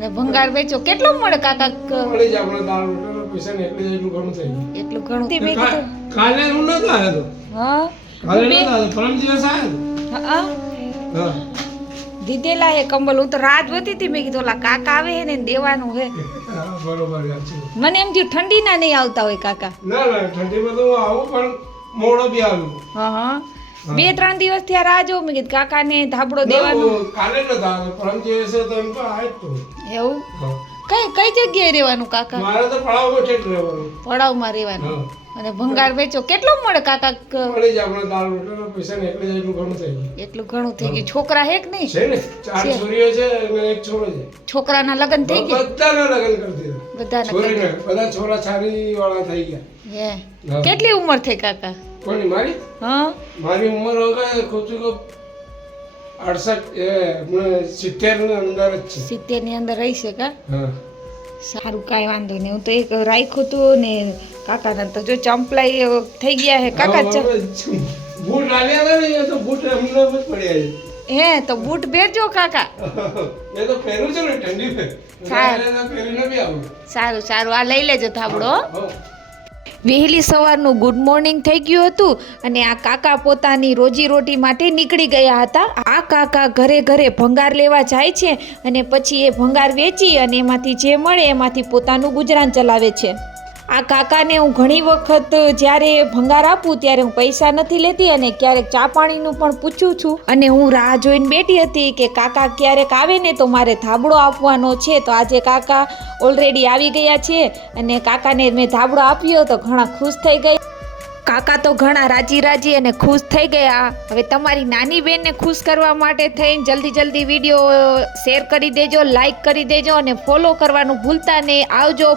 અને ભંગાર વેચો કેટલો મળે કાકા ક- મળી જાય આપણે દાળ રોટલા પૈસા ને એટલે એટલું ઘણું થઈ ગયું એટલું ઘણું. તે મેં કીધું. કાલે હું નતો આવ્યો તો. હા? કાલે નતો આવ્યો પરમ દિવસ આવ્યો હા? હા. દીધેલા હે કંબલ હું તો રાત વતી હતી મેં કીધું ઓલા કાકા આવે હે ને દેવાનું હે બરોબર. મને એમ થયું ઠંડી ના નહીં આવતા હોય કાકા. ના ના ઠંડીમાં તો આવું પણ મોડો બી આવ્યું હા હા. બે ત્રણ દિવસથી રાહ જોઉં મેં કીધું કાકાને ધાબળો દેવાનો. કાલે ન પરમ દિવસે તો એમ તો તો. એવું. કઈ કઈ જગ્યાએ રહેવાનું કાકા? મારે તો પડાવમાં છે રહેવાનું. પડાવમાં રહેવાનું? અને ભંગાર વેચો. કેટલો મળે કાકા? મળી જાય આપણે દાળ રોટલો પૈસા ને એટલે એટલું ઘણું થઈ ગયું. એટલું ઘણું થઈ ગયું. છોકરા હેક નહીં? છે ને ચાર છોરીઓ છે અને એક છોરો છે. છોકરાના લગ્ન થઈ ગયા? બધાના લગ્ન કરી દીધા. બધાના છોરીને બધા છોરા છારી વાળા થઈ ગયા. હે. કેટલી ઉંમર થઈ કાકા? કોની મારી? હા. મારી ઉંમર ખોટું કો અડસઠ એ સિત્તેરની અંદર જ છે. અંદર રહી છે કા? સારું કાંઈ વાંધો નહીં. હું તો એક રાખ્યું હતું ને કાકાના તો જો ચંપલાઈ થઈ ગયા હે કાકા બૂટ લાવ્યા ને તો બૂટ જ પડ્યા હે તો બૂટ ભેજો કાકા. છે એ તો પહેરું છે ને ઠંડી સારું. સારું સારું. આ લઈ લેજો થાબડો. વહેલી સવારનું ગુડ મોર્નિંગ થઈ ગયું હતું અને આ કાકા પોતાની રોજીરોટી માટે નીકળી ગયા હતા. આ કાકા ઘરે ઘરે ભંગાર લેવા જાય છે અને પછી એ ભંગાર વેચી અને એમાંથી જે મળે એમાંથી પોતાનું ગુજરાન ચલાવે છે. આ કાકાને હું ઘણી વખત જ્યારે ભંગાર આપું ત્યારે હું પૈસા નથી લેતી અને ક્યારેક ચા પાણીનું પણ પૂછું છું. અને હું રાહ જોઈને બેઠી હતી કે કાકા ક્યારેક આવે ને તો મારે ધાબળો આપવાનો છે. તો આજે કાકા ઓલરેડી આવી ગયા છે અને કાકાને મેં ધાબળો આપ્યો તો ઘણા ખુશ થઈ ગયા કાકા તો ઘણા રાજી રાજી અને ખુશ થઈ ગયા. હવે તમારી નાની બહેનને ખુશ કરવા માટે થઈને જલ્દી જલ્દી વીડિયો શેર કરી દેજો લાઈક કરી દેજો અને ફોલો કરવાનું ભૂલતા નહીં. આવજો.